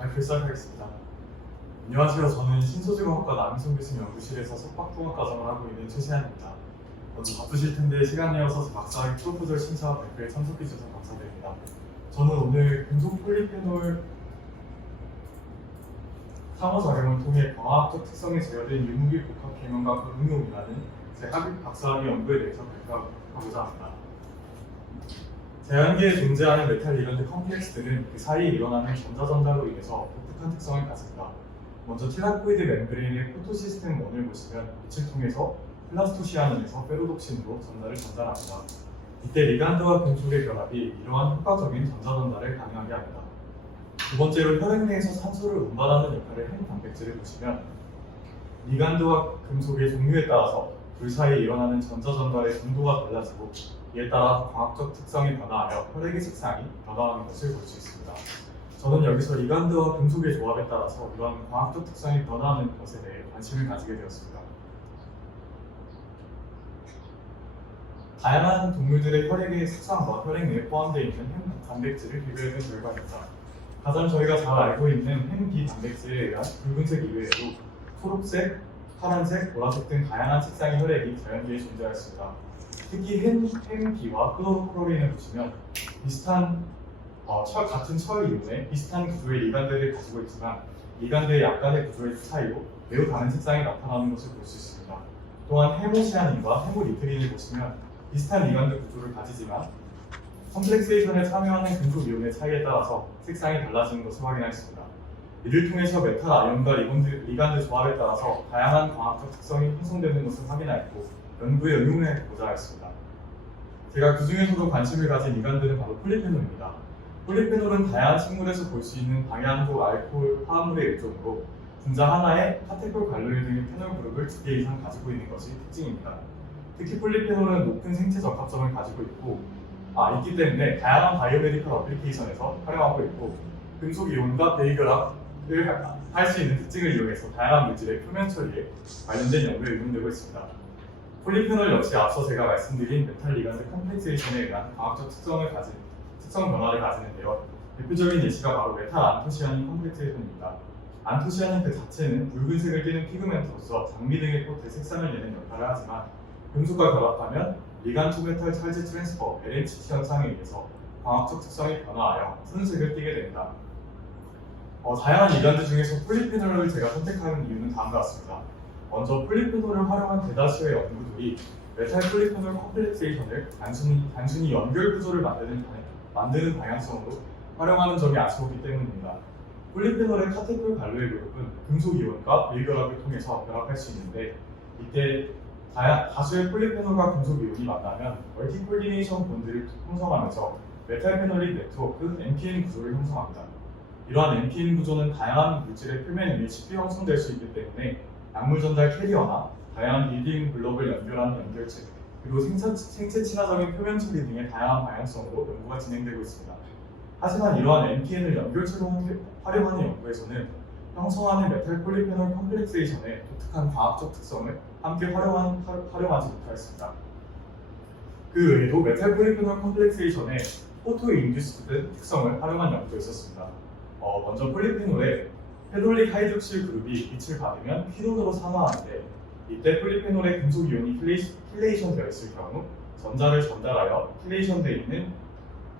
발표 시작하겠습니다. 안녕하세요. 저는 신소재공학과 남인성 교수님 연구실에서 석박통합 과정을 하고 있는 최시환입니다. 먼저 바쁘실 텐데 시간 내어서 박사학위 프로포절 심사 발표에 참석해 주셔서 감사드립니다. 저는 오늘 금속 폴리페놀 상호작용을 통해 광학적 특성이 제어된 유무기 복합 계면과 그 응용이라는 제 학위 박사학위 연구에 대해서 발표하고자 합니다. 자연계에 존재하는 메탈 리건드 컴플렉스들은 그 사이에 일어나는 전자전달로 인해서 독특한 특성을 가집니다. 먼저 티라코이드 멤브레인의 포토시스템 1을 보시면 빛을 통해서 플라스토시아닌에서 페로독신으로 전달을 전달합니다. 이때 리간드와 금속의 결합이 이러한 효과적인 전자전달을 가능하게 합니다. 두 번째로 혈액 내에서 산소를 운반하는 역할을 한 단백질을 보시면 리간드와 금속의 종류에 따라서 둘 사이에 일어나는 전자전달의 정도가 달라지고 이에 따라 광학적 특성이 변화하여 혈액의 색상이 변화하는 것을 볼 수 있습니다. 저는 여기서 리간드와 금속의 조합에 따라서 이러한 광학적 특성이 변화하는 것에 대해 관심을 가지게 되었습니다. 다양한 동물들의 혈액의 색상과 혈액 내에 포함되어 있는 햄 단백질을 비교해본 결과입니다. 가장 저희가 잘 알고 있는 햄 B 단백질에 의한 붉은색 이외에도 초록색, 파란색, 보라색 등 다양한 색상의 혈액이 자연계에 존재하였습니다. 특히 햄 B와 클로로프로린을 보시면 비슷한 같은 철 이온에 비슷한 구조의 리간드를 가지고 있지만 리간드의 약간의 구조의 차이로 매우 다른 색상이 나타나는 것을 볼 수 있습니다. 또한 헤모시아닌과 헤모리트린을 보시면 비슷한 리간드 구조를 가지지만 컴플렉세이션에 참여하는 금속 이온의 차이에 따라서 색상이 달라지는 것을 확인하였습니다. 이를 통해서 메탈 아이온과 리간드 조합에 따라서 다양한 광학적 특성이 형성되는 것을 확인하였고 연구에 응용해 보자 했습니다. 제가 그 중에서도 관심을 가진 리간드는 바로 폴리페놀입니다. 폴리페놀은 다양한 식물에서 볼 수 있는 방향조 알코올 화합물의 일종으로 분자 하나에 카테콜 갈로일 등의 페놀 그룹을 2개 이상 가지고 있는 것이 특징입니다. 특히 폴리페놀은 높은 생체 적합성을 가지고 있기 때문에 다양한 바이오메디컬 어플리케이션에서 활용하고 있고 금속 이온과 대결합을 할 수 있는 특징을 이용해서 다양한 물질의 표면 처리에 관련된 연구에 응용되고 있습니다. 폴리페놀 역시 앞서 제가 말씀드린 메탈 리간드 컴플렉세이션에 의한 광학적 특성 변화를 가지는데요. 대표적인 예시가 바로 메탈 안토시아닌 컴플렉세이션입니다. 안토시아닌 그 자체는 붉은색을 띠는 피그멘트로서 장미 등의 꽃의 색상을 내는 역할을 하지만 금속과 결합하면 리간 투 메탈 찰지 트랜스퍼 LNCT 현상에 의해서 광학적 특성이 변화하여 푸른색을 띠게 됩니다. 다양한 리간드 중에서 폴리페놀을 제가 선택하는 이유는 다음과 같습니다. 먼저 폴리페놀을 활용한 대다수의 연구들이 메탈 폴리페놀 컴플렉세이션을 단순히 연결 구조를 만드는 방향성으로 활용하는 점이 아쉬웠기 때문입니다. 폴리페놀의 카테콜 갈로일 그룹은 금속 이온과 밀결합을 통해서 결합할 수 있는데 이때 다수의 폴리페놀과 금속 이온이 만나면 멀티콜리네이션 본드를 형성하면서 메탈페놀릭 네트워크 MPN 구조를 형성합니다. 이러한 MPN 구조는 다양한 물질의 표면 위에 쉽게 형성될 수 있기 때문에 약물 전달 캐리어나 다양한 빌딩 블록을 연결하는 연결체, 그리고 생체 친화적인 표면 처리 등의 다양한 방향성으로 연구가 진행되고 있습니다. 하지만 이러한 MPN을 연결체로 활용하는 연구에서는 형성하는 메탈 폴리페놀 컴플렉세이션의 독특한 과학적 특성을 함께 활용하지 못하였습니다. 그 외에도 메탈 폴리페놀 컴플렉세이션의 포토 인듀스드 특성을 활용한 연구도 있었습니다. 먼저 폴리페놀의 페놀릭 하이드록실 그룹이 빛을 받으면 퀴논으로 산화하는데 이때 폴리페놀의 금속 이온이 킬레이션 되어 있을 경우 전자를 전달하여 킬레이션 되어 있는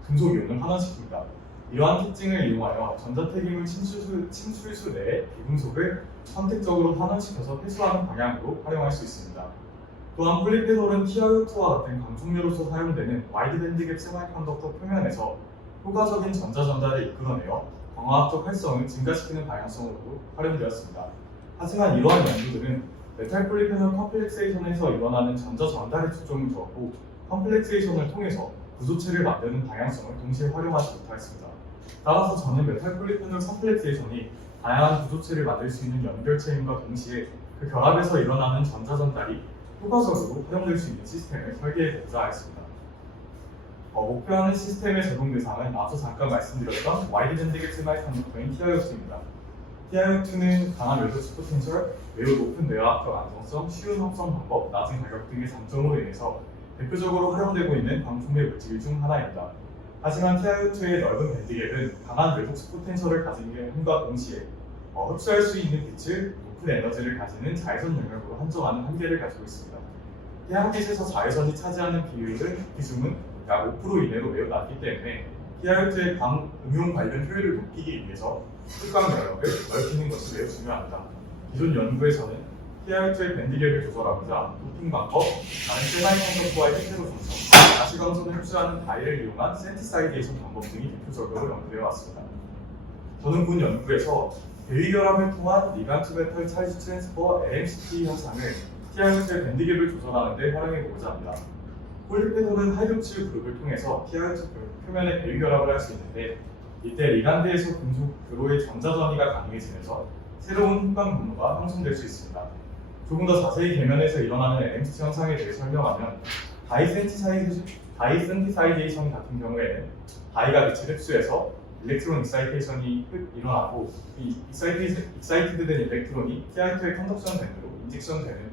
금속 이온을 환원시킵니다. 이러한 특징을 이용하여 전자택임을 침출수 내에 비금속을 선택적으로 환원시켜서 회수하는 방향으로 활용할 수 있습니다. 또한 폴리페놀은 TiO2와 같은 광속료로서 사용되는 와이드밴드 갭 세미컨덕터 표면에서 효과적인 전자 전달을 이끌어내어 광학적 활성을 증가시키는 방향성으로도 활용되었습니다. 하지만 이러한 연구들은 메탈 폴리페놀 컴플렉세이션에서 일어나는 전자 전달에 초점을 두었고 컴플렉세이션을 통해서 구조체를 만드는 방향성을 동시에 활용하지 못하였습니다. 따라서 저는 메탈 폴리페놀 컴플렉세이션이 다양한 구조체를 만들 수 있는 연결체임과 동시에 그 결합에서 일어나는 전자 전달이 효과적으로 활용될 수 있는 시스템을 설계해보자 했습니다. 목표하는 시스템의 적용 대상은 앞서 잠깐 말씀드렸던 와이드밴드 갭 세미컨덕터인 TiO2입니다. TiO2는 강한 웨더치 포텐셜, 매우 높은 내화학적 안정성, 쉬운 합성 방법, 낮은 가격 등의 장점으로 인해서 대표적으로 활용되고 있는 광폭매 물질 중 하나입니다. 하지만 TiO2의 넓은 밴드갭은 강한 웨독스 포텐셜을 가진 힘과 동시에 흡수할 수 있는 빛을 높은 에너지를 가지는 자외선 영역으로 한정하는 한계를 가지고 있습니다. 태양빛에서 자외선이 차지하는 비중은 약 5% 이내로 매우 낮기 때문에 TiO2의 광 응용 관련 효율을 높이기 위해서 흑광 영역을 넓히는 것이 매우 중요합니다. 기존 연구에서는 TiO2의 밴드갭을 조절하고자 도핑 방법, 다른 세마이컨덕터와의 헤테로 중성, 가시광선을 흡수하는 다이를 이용한 센티사이제이션 방법 등이 대표적으로 연구되어 왔습니다. 저는 본 연구에서 대위결합을 통한 리간 투 메탈 찰지 트랜스퍼 LMCT 현상을 TiO2의 밴드갭을 조절하는 데 활용해 보고자 합니다. 폴리페놀은 하이드록실 그룹을 통해서 TiO2 표면에 대위결합을 할 수 있는데 이때 리간드에서 금속 교로의 전자전이가 가능해지면서 새로운 흑광 분모가 형성될 수 있습니다. 조금 더 자세히 계면에서 일어나는 LMCT 현상에 대해 설명하면 다이센티사이제이션 같은 경우에는 다이가 빛을 흡수해서 일렉트론 익사이테이션이 일어나고 이 익사이티드된 일렉트론이 TiO2의 컨덕션 밴드로 인젝션되는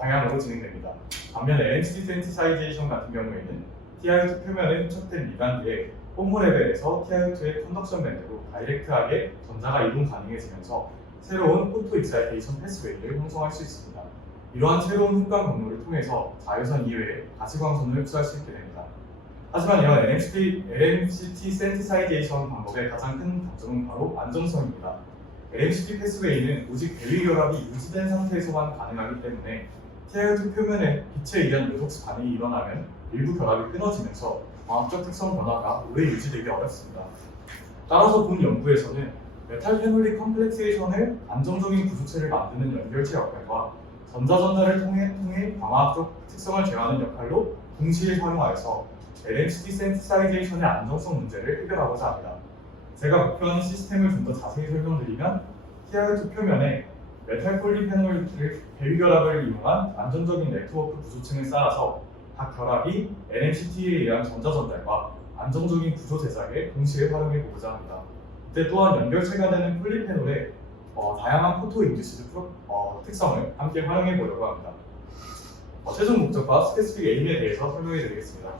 방향으로 진행됩니다. 반면 LMCT 센티사이제이션 같은 경우에는 TiO2 표면에 흡착된 리간드에 홈모 레벨에서 TiO2의 컨덕션 밴드로 다이렉트하게 전자가 이동 가능해지면서 새로운 포토 익사이테이션 패스웨이를 형성할 수 있습니다. 이러한 새로운 흑광 경로를 통해서 자외선 이외에 가시광선을 흡수할 수 있게 됩니다. 하지만 이런 LMCT 센티사이제이션 방법의 가장 큰 단점은 바로 안정성입니다. LMCT 패스웨이는 오직 대위결합이 유지된 상태에서만 가능하기 때문에 TiO2 표면에 빛에 의한 웨독스 반응이 일어나면 일부 결합이 끊어지면서 광학적 특성 변화가 오래 유지되기 어렵습니다. 따라서 본 연구에서는 메탈 페놀릭 컴플렉세이션을 안정적인 구조체를 만드는 연결체 역할과 전자전자를 통해 광학적 특성을 제어하는 역할로 동시에 활용하여서 LMCT 센티사이제이션의 안정성 문제를 해결하고자 합니다. 제가 목표하는 시스템을 좀 더 자세히 설명드리면 TiO2 표면에 메탈 폴리페놀 대위결합을 이용한 안정적인 네트워크 구조층을 쌓아서 각 결합이 LMCT에 의한 전자전달과 안정적인 구조 제작에 동시에 활용해 보고자 합니다. 이때 또한 연결체가 되는 폴리페놀의 다양한 포토 인듀시드 특성을 함께 활용해 보려고 합니다. 최종 목적과 스페시픽 에임에 대해서 설명해 드리겠습니다.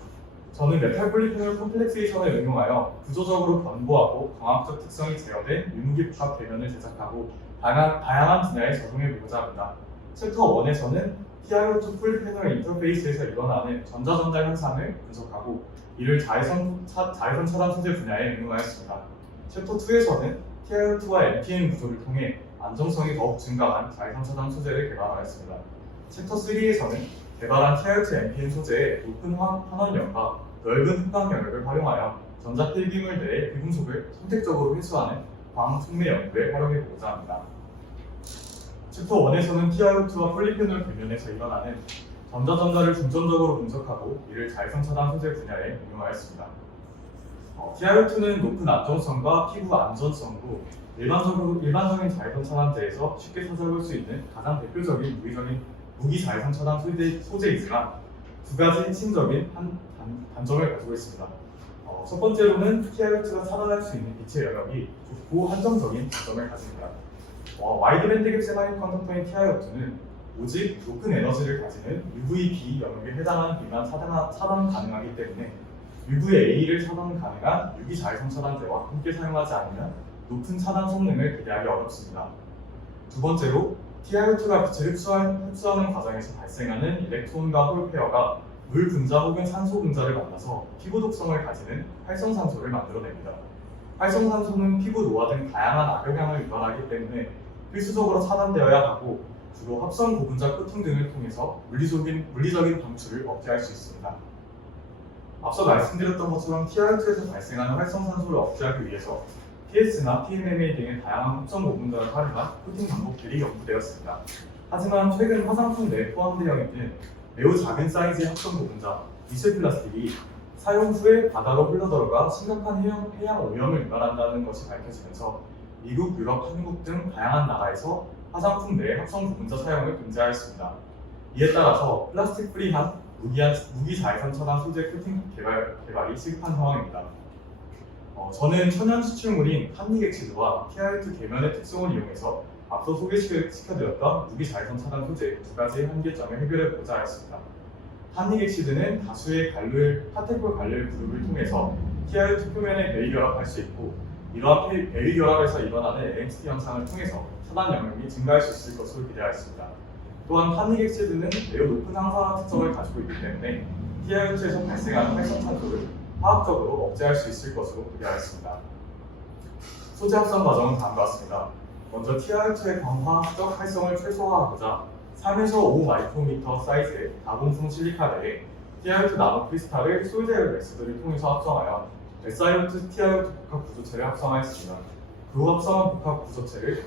저는 메탈 폴리페놀 컴플렉세이션을 응용하여 구조적으로 변보하고 광학적 특성이 제어된 유무기 복합 계면을 제작하고 다양한 분야에 적용해 보고자 합니다. 챕터 1에서는 TiO2 폴리페놀 인터페이스에서 일어나는 전자전달 현상을 분석하고 이를 자외선 차단 소재 분야에 응용하였습니다. 챕터 2에서는 TiO2와 NPN 구조를 통해 안정성이 더욱 증가한 자외선 차단 소재를 개발하였습니다. 챕터 3에서는 개발한 TiO2 NPN 소재의 높은 환원력과 넓은 흑광 영역을 활용하여 전자 필기물 내의 비금속을 선택적으로 회수하는 광 촉매 연구에 활용해 보고자 합니다. 챕터 1에서는 TiO2와 폴리페놀 계면에서 일어나는 전자전자를 중점적으로 분석하고 이를 자외선 차단 소재 분야에 응용하였습니다. TiO2는 높은 안정성과 피부 안전성으로 일반적인 자외선 차단제에서 쉽게 찾아볼 수 있는 가장 대표적인 무기 자외선 차단 소재이지만 두 가지 핵심적인 단점을 가지고 있습니다. 첫 번째로는 TiO2가 차단할 수 있는 빛의 영역이 좁고 한정적인 단점을 가집니다. 와이드밴드갭 세마이컨덕터인 TiO2는 오직 높은 에너지를 가지는 UVB 영역에 해당하는 빛만 차단 가능하기 때문에 UVA를 차단 가능한 유기 자외선 차단제와 함께 사용하지 않으면 높은 차단 성능을 기대하기 어렵습니다. 두 번째로 TiO2가 빛을 흡수하는 과정에서 발생하는 일렉트론과 홀 페어가 물 분자 혹은 산소 분자를 만나서 피부 독성을 가지는 활성산소를 만들어냅니다. 활성산소는 피부 노화 등 다양한 악영향을 유발하기 때문에 필수적으로 차단되어야 하고 주로 합성 고분자 코팅 등을 통해서 물리적인 방출을 억제할 수 있습니다. 앞서 말씀드렸던 것처럼 TiO2에서 발생하는 활성산소를 억제하기 위해서 PS나 PMMA 등의 다양한 합성 고분자를 활용한 코팅 방법들이 연구되었습니다. 하지만 최근 화장품 내에 포함되어 있는 매우 작은 사이즈의 합성 고분자, 미세 플라스틱이 사용 후에 바다로 흘러들어가 심각한 해양 오염을 유발한다는 것이 밝혀지면서 미국, 유럽, 한국 등 다양한 나라에서 화장품 내 합성 고분자 사용을 금지하였습니다. 이에 따라서 플라스틱 프리한 무기 자외선 차단 소재 코팅 개발이 시급한 상황입니다. 저는 천연 추출물인 한리객시드와 TiO2 계면의 특성을 이용해서 앞서 소개시켜드렸던 무기 자외선 차단 소재 두 가지의 한계점을 해결해 보자 하였습니다. 탄닉엑시드는 다수의 파티클 관련 그룹을 통해서 TiO2 표면에 배위결합할 수 있고, 이러한 배위결합에서 일어나는 LMCT 현상을 통해서 차단 영역이 증가할 수 있을 것으로 기대하였습니다. 또한 탄닉엑시드는 매우 높은 항산화 특성을 가지고 있기 때문에 TiO2에서 발생하는 활성탄소를 화학적으로 억제할 수 있을 것으로 기대하였습니다. 소재 합성 과정은 다음과 같습니다. 먼저 TiO2의 광화학적 활성을 최소화하고자 3에서 5마이크로미터 사이즈의 다공성 실리카 내에 TiO2 나노 크리스탈을 솔제열 맥스들을 통해서 합성하여 SiO2 TiO2 복합 구조체를 합성하였습니다. 그 합성한 복합 구조체를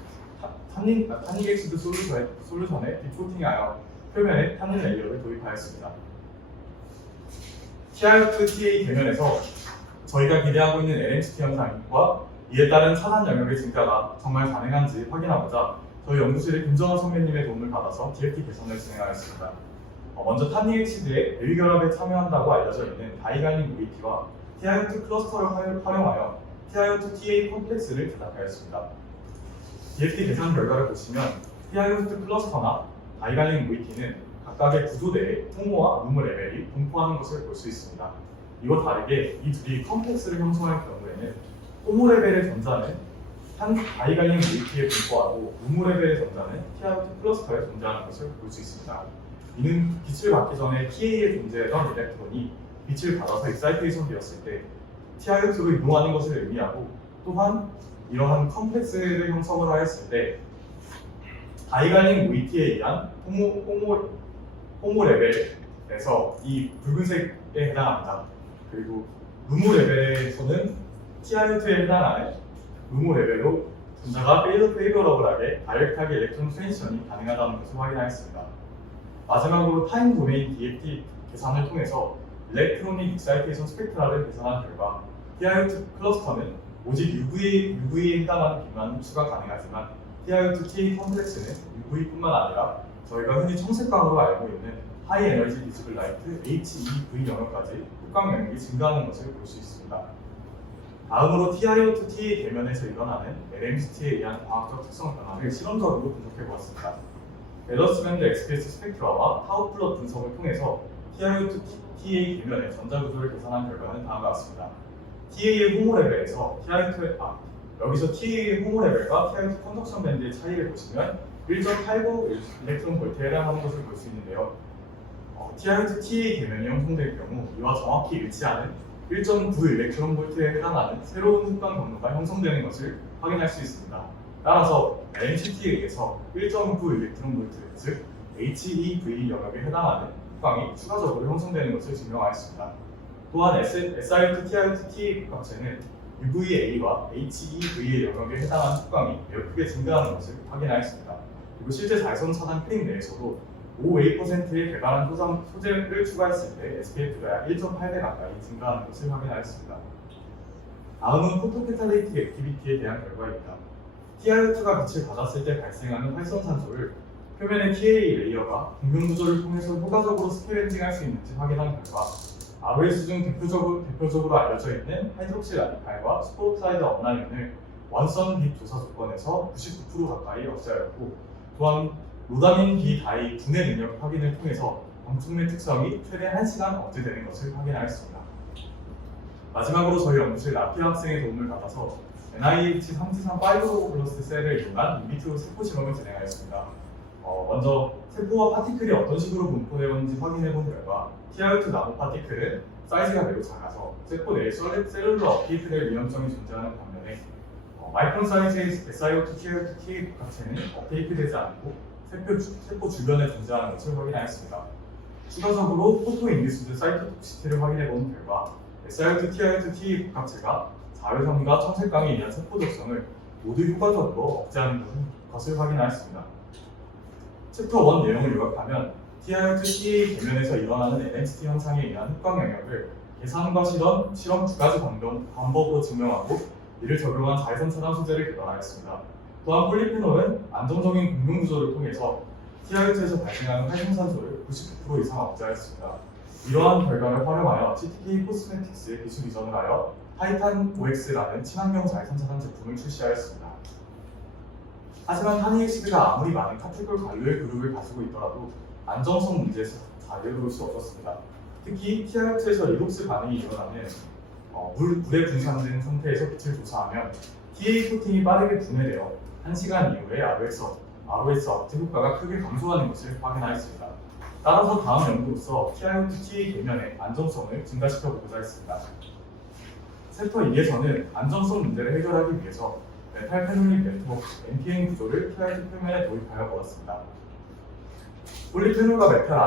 탄닉엑시드 솔루션에 디코팅하여 표면에 탄닌 레이어를 도입하였습니다. TiO2 TA 계면에서 저희가 기대하고 있는 LMCT 현상과 이에 따른 차단 영역의 증가가 정말 가능한지 확인하고자 저희 연구실의 김정환 선배님의 도움을 받아서 DFT 개선을 진행하였습니다. 먼저 탄닉엑시드의 배위결합에 참여한다고 알려져 있는 다이갈린 VT와 TiO2 클러스터를 활용하여 TiO2 TA 컴플렉스를 제작하였습니다. DFT 계산 결과를 보시면 TiO2 클러스터나 다이갈린 VT는 각각의 구조 내에 호모와 루모 레벨이 분포하는 것을 볼 수 있습니다. 이와 다르게 이 둘이 컴플렉스를 형성할 경우에는 호모 레벨의 전자는 다이갈린 VT에 분포하고 루모 레벨의 전자는 TiO2 클러스터에 존재하는 것을 볼 수 있습니다. 이는 빛을 받기 전에 TA에 존재했던 일렉트론이 빛을 받아서 익사이테이션 되었을 때 TiO2로 이동하는 것을 의미하고, 또한 이러한 컴플렉스를 형성을 하였을 때 다이갈린 VT에 의한 호모 레벨에서 이 붉은색에 해당합니다. 그리고 루모 레벨에서는 TiO2에 해당하는 루모 레벨로 전자가 페이버러블하게 다이렉트하게 일렉트론 트랜지션이 가능하다는 것을 확인하였습니다. 마지막으로 타임 도메인 DFT 계산을 통해서 일렉트로닉 익사이테이션 스펙트라를 계산한 결과 TiO2 클러스터는 오직 UV에 해당하는 빛만 추가 가능하지만 TiO2 TA 컴플렉스는 UV뿐만 아니라 저희가 흔히 청색광으로 알고 있는 하이 에너지 비지블 라이트 HEV 영역까지 흑광 영역이 증가하는 것을 볼 수 있습니다. 다음으로 TiO2 TA 계면에서 일어나는 LMCT에 의한 과학적 특성 변화를 실험적으로 분석해 보았습니다. 밸런스밴드 XPS 스펙트라와 타우 플롯 분석을 통해서 TiO2 TA 계면의 전자 구조를 계산한 결과는 다음과 같습니다. TA의 호모 레벨에서 여기서 TA의 호모 레벨과 TiO2 컨덕션 밴드의 차이를 보시면 1.89 일렉트론 볼트에 해당하는 것을 볼 수 있는데요. TiO2 TA 계면이 형성될 경우 이와 정확히 일치하는 1.9 일렉트론 볼트에 해당하는 새로운 흑광 경로가 형성되는 것을 확인할 수 있습니다. 따라서 LMCT에 의해서 1.9 일렉트론 볼트, 즉 HEV 영역에 해당하는 흑광이 추가적으로 형성되는 것을 증명하였습니다. 또한 SiO2 TiO2 TA 복합체는 UVA와 HEV의 영역에 해당하는 흑광이 매우 크게 증가하는 것을 확인하였습니다. 그리고 실제 자외선 차단 필름 내에서도 5%의 배달한 소재를 추가했을 때 SPF가 약 1.8배 가까이 증가하는 것을 확인하였습니다. 다음은 포토캐탈리틱 액티비티에 대한 결과입니다. TiO2가 빛을 받았을 때 발생하는 활성산소를 표면의 TA 레이어가 공명 구조를 통해서 효과적으로 스케일링할 수 있는지 확인한 결과 ROS 중 대표적으로 알려져 있는 하이드록시 라디칼과 슈퍼옥사이드 업라인을 원선 빛 조사 조건에서 99% 가까이 억제하였고, 또한 로다민 비다이 분해 능력 확인을 통해서 광촉매 특성이 최대 1시간 억제되는 것을 확인하였습니다. 마지막으로 저희 연구실 라피아 학생의 도움을 받아서 NIH 3지산 파이브로블러스트 셀을 이용한 인비트로 세포 실험을 진행하였습니다. 먼저 세포와 파티클이 어떤 식으로 분포되었는지 확인해본 결과 TiO2 나노 파티클은 사이즈가 매우 작아서 세포 내에 셀룰러 업테이크될 위험성이 존재하는 반면에 마이크론 사이즈의 SiO2 TiO2 TA 복합체는 업테이크되지 않고 세포 주변에 존재하는 것을 확인하였습니다. 추가적으로 포토 인듀스드 사이토톡시티를 확인해본 결과 SiO2 TiO2 TA 복합체가 자외선과 청색광에 의한 세포 독성을 모두 효과적으로 억제하는 것을 확인하였습니다. 챕터 1 내용을 요약하면 TiO2 TA 계면에서 일어나는 LMCT 현상에 의한 흑광 영역을 계산과 실험 두 가지 방법으로 증명하고 이를 적용한 자외선 차단 소재를 개발하였습니다. 또한 폴리페놀은 안정적인 공명 구조를 통해서 TiO2에서 발생하는 활성산소를 99% 이상 억제하였습니다. 이러한 결과를 활용하여 GTK 코스메틱스의 기술 이전을 하여 타이탄 OX라는 친환경 자외선 차단 제품을 출시하였습니다. 하지만 탄닉엑시드가 아무리 많은 카테고리 관료의 그룹을 가지고 있더라도 안정성 문제에서 이어놓을 수 없었습니다. 특히 TiO2에서 리독스 반응이 일어나는 물에 분산된 상태에서 빛을 조사하면 TA 코팅이 빠르게 분해되어 1시간 이후에 ROS 억제 효과가 크게 감소하는 것을 확인하였습니다. 따라서 다음 연구로서 TiO2 계면의 안정성을 증가시켜보고자 했습니다. 챕터 2에서는 안정성 문제를 해결하기 위해서 메탈 페놀릭 네트워크 NPN 구조를 TiO2 표면에 도입하여 보았습니다. 폴리페놀과 메탈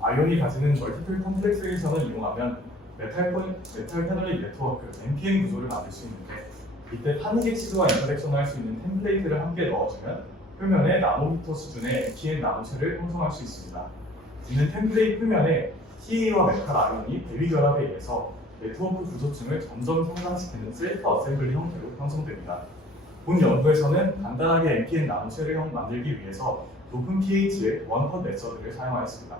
아이온이 가지는 멀티플 컴플렉스에이션을 이용하면 메탈 페놀릭 네트워크 NPN 구조를 만들 수 있는데, 이때 탄이객시드와 인터랙션을 할 수 있는 템플레이트를 함께 넣어주면 표면에 나노미터 수준의 NPN 나노셀을 형성할 수 있습니다. 이는 템플레이트 표면에 TA와 메탈 아이온이 대위 결합에 의해서 네트워크 구조층을 점점 성장시키는 셀프 어셈블리 형태로 형성됩니다. 본 연구에서는 간단하게 NPN 나노셀을 만들기 위해서 높은 pH의 원컷 메서드를 사용하였습니다.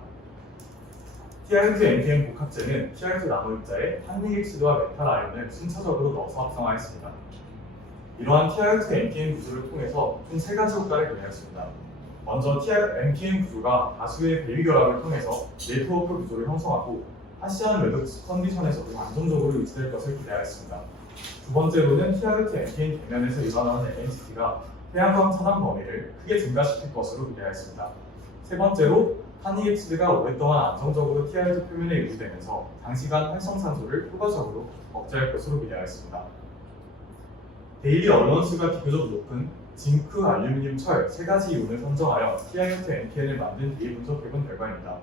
TiO2 NPN 복합제는 TiO2 나노입자에 탄이객시드와 메탈 아이온을 순차적으로 넣어서 합성하였습니다. 이러한 TiO2 NPN 구조를 통해서 총 3가지 효과를 기대하였습니다. 먼저 NPN 구조가 다수의 배위 결합을 통해서 네트워크 구조를 형성하고 하시한 웨더 컨디션에서도 안정적으로 유지될 것을 기대하였습니다. 두 번째로는 TiO2 NPN 계면에서 일어나는 LNCT가 태양광 차단 범위를 크게 증가시킬 것으로 기대하였습니다. 세 번째로 탄이객시드가 오랫동안 안정적으로 TiO2 표면에 유지되면서 장시간 활성산소를 효과적으로 억제할 것으로 기대하였습니다. 데일리 얼런수가 비교적 높은 징크, 알루미늄, 철 3가지 이온을 선정하여 TiO2 NPN을 만든 뒤에 분석해본 결과입니다.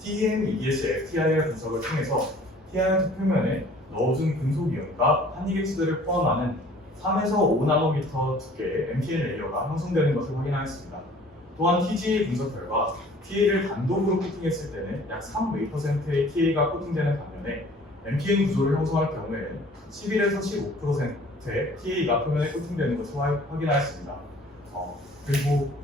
TEM-EDS-FTIR 분석을 통해서 TiO2 표면에 넣어준 금속 이온과 탄이객시드를 포함하는 3에서 5나노미터 두께의 NPN 레이어가 형성되는 것을 확인하였습니다. 또한 TGA 분석 결과 TA를 단독으로 코팅했을 때는 약 3%의 TA가 코팅되는 반면에 NPN 구조를 형성할 경우에는 11에서 15%의 TA가 표면에 코팅되는 것을 확인하였습니다. 그리고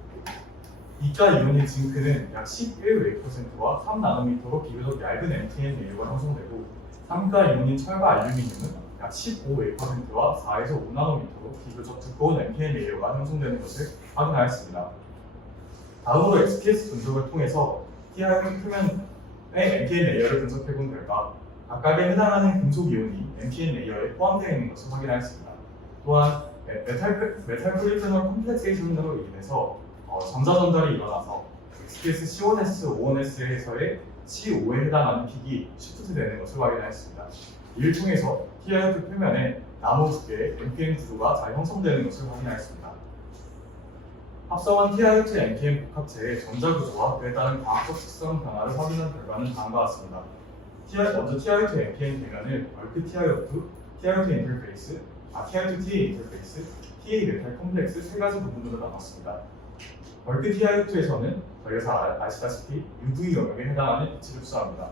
이가 이온인 징크는 약 11%와 3나노미터로 비교적 얇은 NPN 레이어가 형성되고, 3가 이온인 철과 알루미늄은 약 15%와 4에서 5나노미터로 비교적 두꺼운 NPN 레이어가 형성되는 것을 확인하였습니다. 다음으로 XPS 분석을 통해서 TiO2 표면의 NPN 레이어를 분석해본 결과 각각에 해당하는 금속 이온이 NPN 레이어에 포함되어 있는 것을 확인하였습니다. 또한 메탈 폴리페놀 컴플렉세이션으로 인해서 전자전달이 일어나서 XPS C1S, O1S에서의 C5에 해당하는 픽이 시프트되는 것을 확인하였습니다. 이를 통해서 TiO2 표면에 나노 두께의 NPN 구조가 잘 형성되는 것을 확인하였습니다. 합성한 TiO2 NPN 복합체의 전자 구조와 그에 따른 과학적 특성 변화를 확인한 결과는 다음과 같습니다. 먼저 TiO2 NPN 계면을 벌크 TiO2 인터페이스, TiO2 TA 인터페이스, TA 메탈 컴플렉스 3가지 부분으로 나눴습니다. 벌크 TiO2에서는 저희가 잘 아시다시피 UV 영역에 해당하는 빛을 흡수합니다.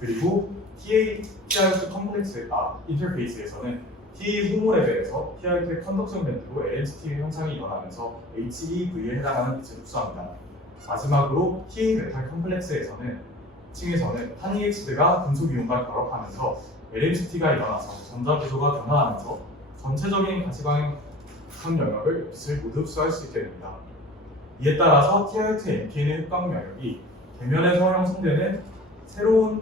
그리고 TiO2 컴플렉스 인터페이스에서는 TA 호모 레벨에서 TiO2의 컨덕션 밴드로 LNCT 형상이 일어나면서 HEV에 해당하는 빛을 흡수합니다. 마지막으로 TA 메탈 컴플렉스에서는 층에서는 탄이엑시드가 금속 이온과 결합하면서 LNCT가 일어나서 전자 구조가 변화하면서 전체적인 가시광 영역을 빛을 모두 흡수할 수 있게 됩니다. 이에 따라서 TiO2 NPN의 흡광 영역이 계면에서 형성되는 새로운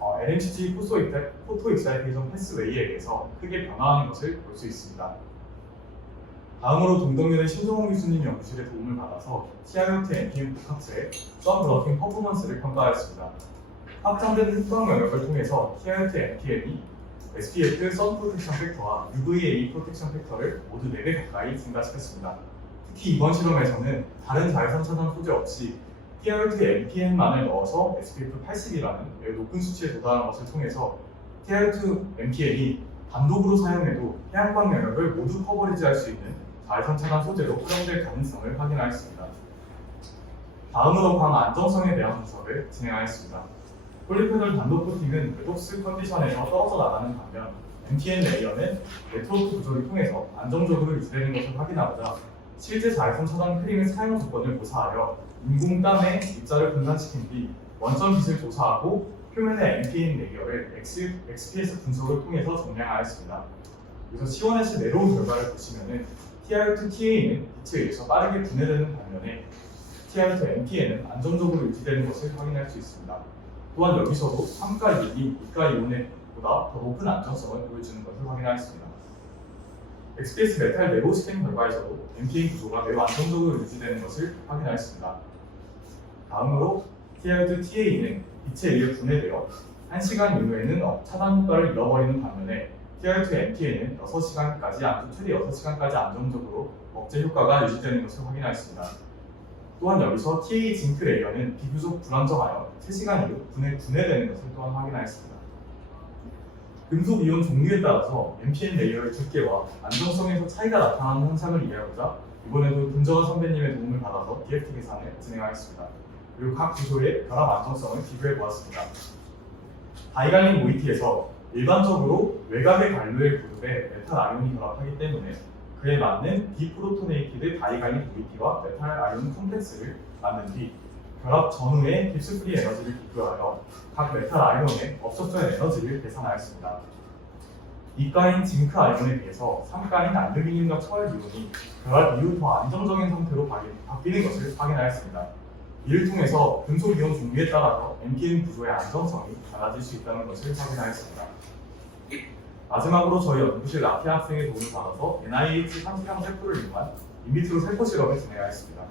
LNCT 포토 익사이테이션 패스웨이에 의해서 크게 변화하는 것을 볼 수 있습니다. 다음으로 동덕면의 신종원 교수님 연구실의 도움을 받아서 TiO2 NPN 복합체의 썬블러킹 퍼포먼스를 평가하였습니다. 확장된 흡광 영역을 통해서 TiO2 NPN이 SPF 선 프로텍션 팩터와 UVA 프로텍션 팩터를 모두 4배 가까이 증가시켰습니다. 특히 이번 실험에서는 다른 자외선 차단 소재 없이 TiO2 NPN만을 넣어서 SPF 80이라는 매우 높은 수치에 도달한 것을 통해서 TiO2 NPN이 단독으로 사용해도 태양광 영역을 모두 커버리지할 수 있는 자외선 차단 소재로 활용될 가능성을 확인하였습니다. 다음으로 광 안정성에 대한 분석을 진행하였습니다. 폴리페놀 단독 코팅은 웨독스 컨디션에서 떨어져 나가는 반면 NPN 레이어는 네트워크 구조를 통해서 안정적으로 유지되는 것을 확인하고자 실제 자외선 차단 크림의 사용 조건을 고사하여 인공땀에 입자를 분산시킨 뒤 원점 빛을 조사하고 표면의 NPN 레이어를 XPS 분석을 통해서 정량하였습니다. 그래서 C1S 내려온 결과를 보시면은 TiO2 TA는 빛에 의해서 빠르게 분해되는 반면에 TiO2MTN은 안정적으로 유지되는 것을 확인할 수 있습니다. 또한 여기서도 3가 이온이 2가 이온보다 더 높은 안정성을 보여주는 것을 확인하였습니다. XPS 메탈 내부 실행 결과에서도 MTN 구조가 매우 안정적으로 유지되는 것을 확인하였습니다. 다음으로 TiO2TA는 빛에 의해 분해되어 1시간 이후에는 차단 효과를 잃어버리는 반면에 TiO2MTN은 6시간까지 최대 6시간까지 안정적으로 억제 효과가 유지되는 것을 확인하였습니다. 또한 여기서 TA 징크 레이어는 비교적 불안정하여 3시간 이후 분해되는 것을 또한 확인하였습니다. 금속 이온 종류에 따라서 MTN 레이어의 두께와 안정성에서 차이가 나타나는 현상을 이해하고자 이번에도 김정은 선배님의 도움을 받아서 DFT 계산을 진행하겠습니다. 그리고 각 구조의 결합 안정성을 비교해 보았습니다. 다이갈린 모이티에서 일반적으로 외곽의 관료의 그룹에 메탈 아이온이 결합하기 때문에 그에 맞는 디프로토네이티드 다이갈린 모이티와 메탈 아이온 콤플렉스를 만든 뒤 결합 전후의 깁스 프리 에너지를 비교하여 각 메탈 아이온의 업적된 에너지를 계산하였습니다. 2가인 징크 아이온에 비해서 3가인 알루미늄과 철 이온이 결합 이후 더 안정적인 상태로 바뀌는 것을 확인하였습니다. 이를 통해서 금속 이온 종류에 따라서 MTN 구조의 안정성이 달라질 수 있다는 것을 확인하였습니다. 마지막으로 저희 연구실 라테 학생의 도움을 받아서 NIH 산수형 세포를 이용한 인비트로 세포 실험을 진행하였습니다.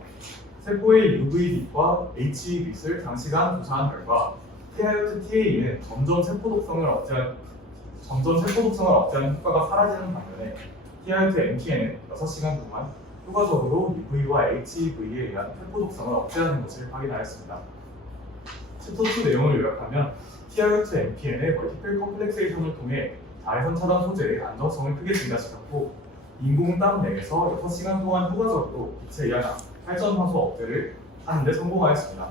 세포의 UV-빛과 HV-빛을 장시간 조사한 결과 TiO2TA는 점점 세포 독성을 억제하는 효과가 사라지는 반면에 TiO2MTN은 6시간 동안 효과적으로 UV와 HV에 의한 세포 독성을 억제하는 것을 확인하였습니다. 챕터 2 내용을 요약하면 TiO2MTN의 멀티플 컴플렉세이션을 통해 자외선 차단 소재의 안정성을 크게 증가시켰고 인공 땀 내에서 6시간 동안 효과적으로 빛에 의한 활전화소 억제를 하는 데 성공하였습니다.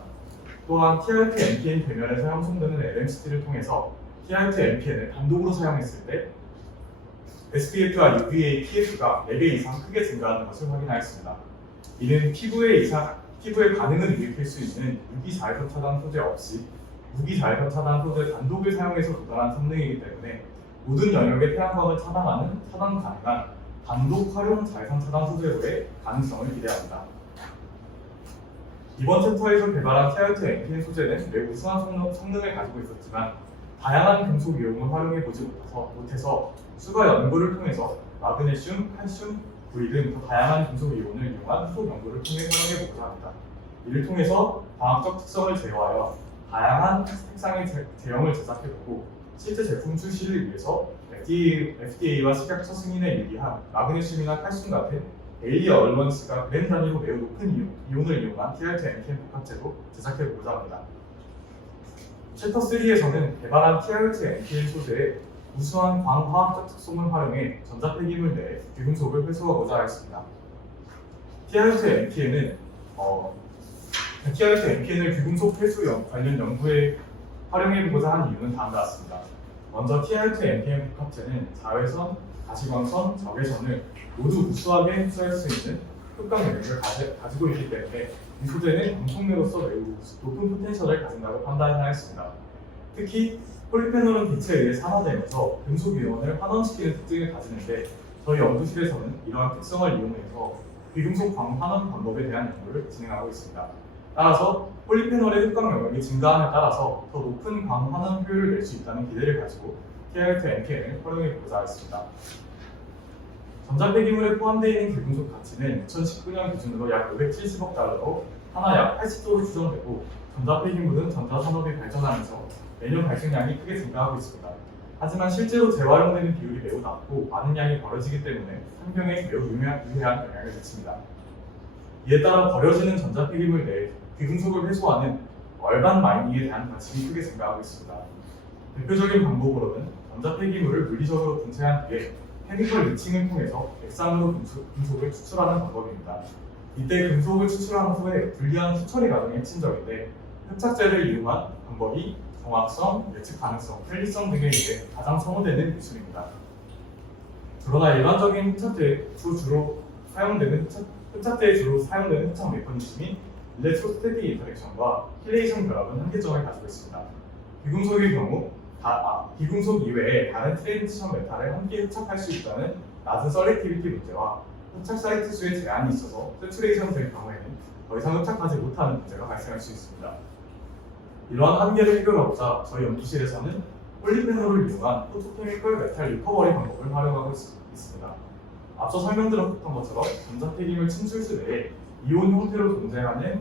또한 TiO2MTN 배면에서 형성되는 LMCT를 통해서 TiO2MTN을 단독으로 사용했을 때 SPF와 UVA TF가 4배 이상 크게 증가하는 것을 확인하였습니다. 이는 피부의 반응을 일으킬 수 있는 무기자외선 차단 소재 없이 무기자외선 차단 소재 단독을 사용해서 도달한 성능이기 때문에 모든 영역의 태양광을 차단 가능한 단독 활용 자외선 차단 소재로의 가능성을 기대합니다. 이번 챕터에서 개발한 TiO2MTN 소재는 매우 우수한 성능을 가지고 있었지만 다양한 금속 이용을 활용해보지 못해서 수가 연구를 통해서 마그네슘, 칼슘, 구리 등 더 다양한 금속 이온을 이용한 후속 연구를 통해 활용해보고자 합니다. 이를 통해서 과학적 특성을 제어하여 다양한 색상의 제형을 제작해보고 실제 제품 출시를 위해서 FDA와 식약처 승인에 유리한 마그네슘이나 칼슘 같은 데일리 얼런스가 그램 단위로 매우 높은 이온을 이용한 TiO2MTN 복합제로 제작해보고자 합니다. 챕터 3에서는 개발한 TiO2MTN 소재의 우수한 광화학적 특성을 활용해 전자폐기물 내에 귀금속을 회수하고자 했습니다. TiO2MTN을 귀금속 회수 관련 연구에 활용해보고자 한 이유는 다음과 같습니다. 먼저 TiO2MTN 복합체는 자외선, 가시광선, 적외선을 모두 우수하게 흡수할 수 있는 흡각 능력을 가지고 있기 때문에 이 소재는 방통매로서 매우 높은 포텐셜을 가진다고 판단하였습니다. 특히 폴리페놀은 빛에 의해 산화되면서 금속 이온을 환원시키는 특징을 가지는데 저희 연구실에서는 이러한 특성을 이용해서 비금속 광 환원 방법에 대한 연구를 진행하고 있습니다. 따라서 폴리페놀의 흡각 영역이 증가함에 따라서 더 높은 광 환원 효율을 낼 수 있다는 기대를 가지고 TiO2MTN을 활용해보고자 했습니다. 전자폐기물에 포함되어 있는 귀금속 가치는 2019년 기준으로 약 570억 달러로 하나 약 80조로 추정되고 전자폐기물은 전자산업이 발전하면서 매년 발생량이 크게 증가하고 있습니다. 하지만 실제로 재활용되는 비율이 매우 낮고 많은 양이 버려지기 때문에 환경에 매우 유해한 영향을 미칩니다. 이에 따라 버려지는 전자폐기물 내에 귀금속을 회수하는 얼반 마이닝에 대한 관심이 크게 증가하고 있습니다. 대표적인 방법으로는 전자폐기물을 물리적으로 분쇄한 뒤에 케미컬 리칭을 통해서 액상으로 금속을 추출하는 방법입니다. 이때 금속을 추출한 후에 분리한 수처리 과정이 핵심적인데 흡착제를 이용한 방법이 정확성, 예측 가능성, 편리성 등에 의해 가장 선호되는 기술입니다. 그러나 일반적인 흡착제에 주로 사용되는 흡착 메커니즘인 일렉트로스태틱 인터랙션과 힐레이션 결합은 한계점을 가지고 있습니다. 비금속의 경우 비금속 이외에 다른 트랜지션 메탈을 함께 흡착할 수 있다는 낮은 셀렉티비티 문제와 흡착 사이트 수에 제한이 있어서 세츄레이션 될 경우에는 더 이상 흡착하지 못하는 문제가 발생할 수 있습니다. 이러한 한계를 해결하고자 저희 연구실에서는 폴리페놀을 이용한 포토케미컬 메탈 리커버리 방법을 활용하고 있습니다. 앞서 설명드렸던 것처럼 전자폐기물 침출수 내에 이온 형태로 존재하는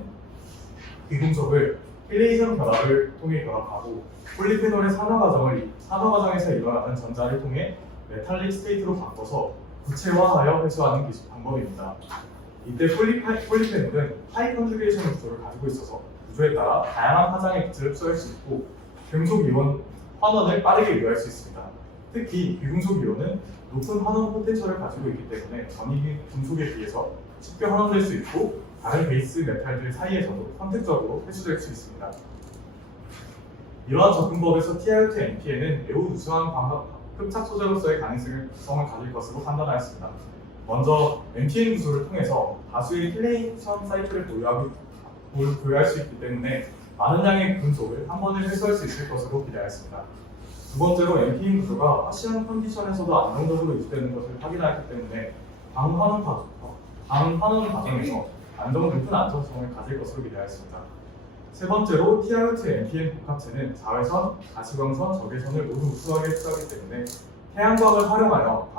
비금속을 힐레이션 결합을 통해 결합하고 폴리페놀의 산화과정에서 일어나는 전자를 통해 메탈릭 스테이트로 바꿔서 구체화하여 회수하는 방법입니다. 이때 폴리페놀은 하이 컨주게이션 구조를 가지고 있어서 구조에 따라 다양한 파장의 빛을 흡수할 수 있고 금속 이온 환원을 빠르게 유도할 수 있습니다. 특히 비금속 이온은 높은 환원 포텐셜을 가지고 있기 때문에 전이 금속에 비해서 쉽게 환원될 수 있고 다른 베이스 메탈들 사이에서도 선택적으로 회수될 수 있습니다. 이러한 접근법에서 TiO2NPN은 매우 우수한 흡착 소재로서의 가능성을 가질 것으로 판단하였습니다. 먼저 NPN 구조를 통해서 다수의 힐레이션 사이클을 보유할 수 있기 때문에 많은 양의 금속을 한 번에 회수할 수 있을 것으로 기대하였습니다. 두 번째로 NPN 구조가 화시한 컨디션에서도 안정적으로 유지되는 것을 확인하였기 때문에 방환원 과정에서 높은 안정성을 가질 것으로 기대하였습니다. 세 번째로 TiO2NPN 복합체는 자외선, 가시광선, 적외선을 모두 우수하게 흡수하기 때문에 태양광을 활용하여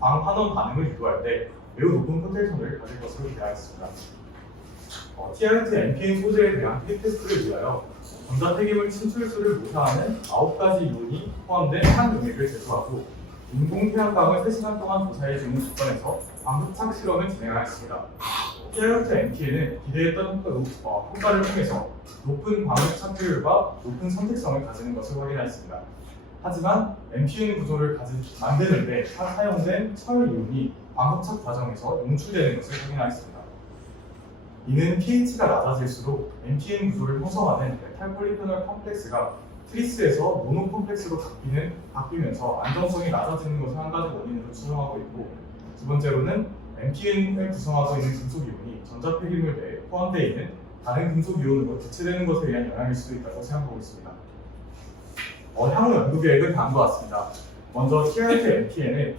광환원 반응을 유도할 때 매우 높은 포텐셜을 가질 것으로 기대하였습니다. TiO2NPN 소재에 대한 피 테스트를 위하여 전자폐기물 침출수를 묘사하는 9가지 이온이 포함된 한 용액을 제조하고 인공 태양광을 3시간 동안 조사해주는 조건에서 광흡착 실험을 진행하였습니다. TiO2NPN은 기대했던 효과를 통해서 높은 광흡착 효율과 높은 선택성을 가지는 것을 확인하였습니다. 하지만 NPN 구조를 만드는 데 사용된 철 이온이 광흡착 과정에서 용출되는 것을 확인하였습니다. 이는 pH가 낮아질수록 NPN 구조를 형성하는 메탈 폴리페놀 컴플렉스가 트리스에서 모노 컴플렉스로 바뀌면서 안정성이 낮아지는 것을 한 가지 원인으로 추정하고 있고, 두 번째로는 NPN을 구성하고 있는 금속 이온이 전자폐기물 내에 포함되어 있는 다른 금속 이온으로 대체되는 것에 의한 영향일 수도 있다고 생각하고 있습니다. 향후 연구 계획은 다음과 같습니다. 먼저 TiO2NPN은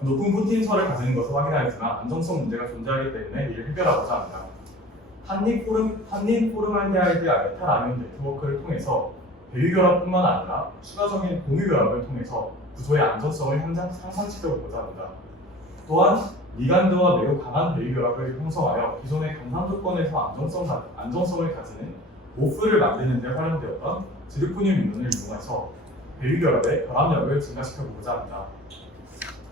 높은 포텐셜을 가지는 것을 확인하였지만 안정성 문제가 존재하기 때문에 이를 해결하고자 합니다. 한린포름알데하이드 메탈 아이온 네트워크를 통해서 배유결합뿐만 아니라 추가적인 공유결합을 통해서 구조의 안전성을 향상시켜보고자 합니다. 또한 리간드와 매우 강한 배유결합을 형성하여 기존의 강산 조건에서 안정성을 가지는 모프를 만드는 데 활용되었던 지르코늄 이온을 이용해서 배유결합의 결합력을 증가시켜보고자 합니다.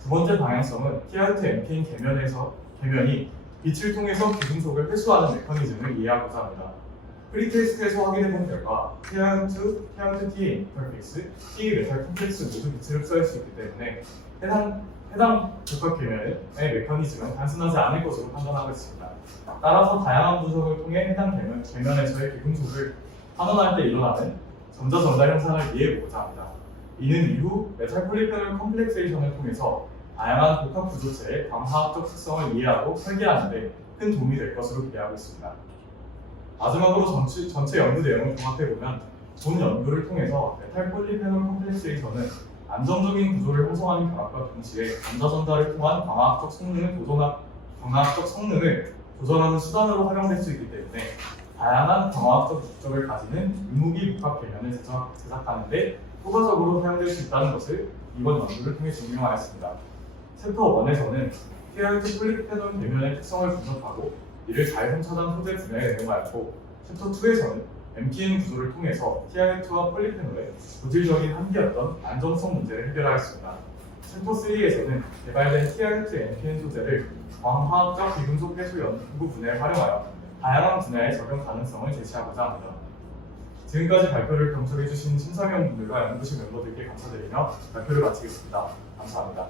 두 번째 방향성은 TiO2NPN 계면이 빛을 통해서 비금속을 회수하는 메커니즘을 이해하고자 합니다. 프리테스트에서 확인해본 결과 TiO2TA 인터페이스, TA 메탈 컴플렉스 모두 빛을 흡수할 수 있기 때문에 해당 복합 계면의 메커니즘은 단순하지 않을 것으로 판단하고 있습니다. 따라서 다양한 분석을 통해 해당 계면에서의 비금속을 환원할 때 일어나는 전자 현상을 이해해보고자 합니다. 이는 이후 메탈 폴리페놀 컴플렉세이션을 통해서 다양한 복합 구조체의 광화학적 특성을 이해하고 설계하는 데 큰 도움이 될 것으로 기대하고 있습니다. 마지막으로 전체 연구 내용을 종합해보면 본 연구를 통해서 메탈 폴리페놀 컴플렉세이션은 안정적인 구조를 형성하는 결합과 동시에 전자전자를 통한 광화학적 성능을 조절하는 수단으로 활용될 수 있기 때문에 다양한 광화학적 목적을 가지는 유무기 복합 계면을 제작하는 데 효과적으로 사용될 수 있다는 것을 이번 연구를 통해 증명하였습니다. 챕터 1에서는 TiO2 폴리페놀 계면의 특성을 분석하고 이를 잘 훔쳐단 소재 분야에 내용하였고, 챕터 2에서는 NPN 구조를 통해서 TiO2와 폴리페놀의 고질적인 한계였던 안정성 문제를 해결하였습니다. 챕터 3에서는 개발된 TiO2NPN 소재를 광화학적 비금속 회수 연구 분야에 활용하여 다양한 분야의 적용 가능성을 제시하고자 합니다. 지금까지 발표를 경청해주신 심사위원분들과 연구실 멤버들께 감사드리며 발표를 마치겠습니다. 감사합니다.